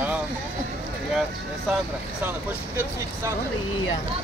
Não. Obrigado. É Sandra. Sandra, depois fica de fique, Sandra. Bom dia. Não.